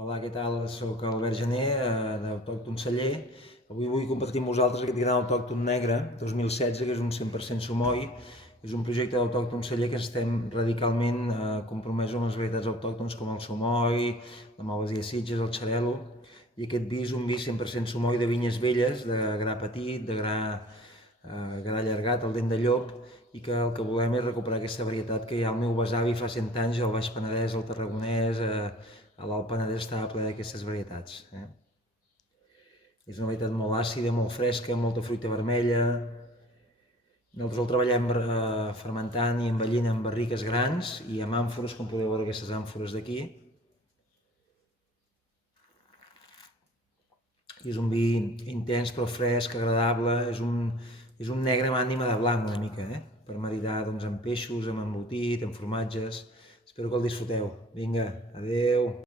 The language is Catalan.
Hola, què tal? Soc Albert Gené, d'Autòcton Celler. Avui vull compartir amb vosaltres aquest gran Autòcton Negre 2016, que és un 100% sumoi. És un projecte d'Autòcton Celler que estem radicalment compromesos amb les varietats autòctones com el sumoi, la malvasia sitges, el xarel·lo. I aquest vi és un vi 100% sumoi de vinyes velles, de gra petit, de gra allargat, el dent de llop, i que el que volem és recuperar aquesta varietat que ja el meu besavi fa 100 anys al Baix Penedès, al Tarragonès, a l'Alt Penedès estava ple d'aquestes varietats. És una varietat molt àcida, molt fresca, molta fruita vermella. Nosaltres el treballem fermentant i envellint en barriques grans i amb àmfores, com podeu veure aquestes àmfores d'aquí. És un vi intens però fresc, agradable, és un negre amb ànima de blanc una mica, per maridar amb peixos, amb embotit, amb formatges. Espero que el disfruteu. Vinga, adeu!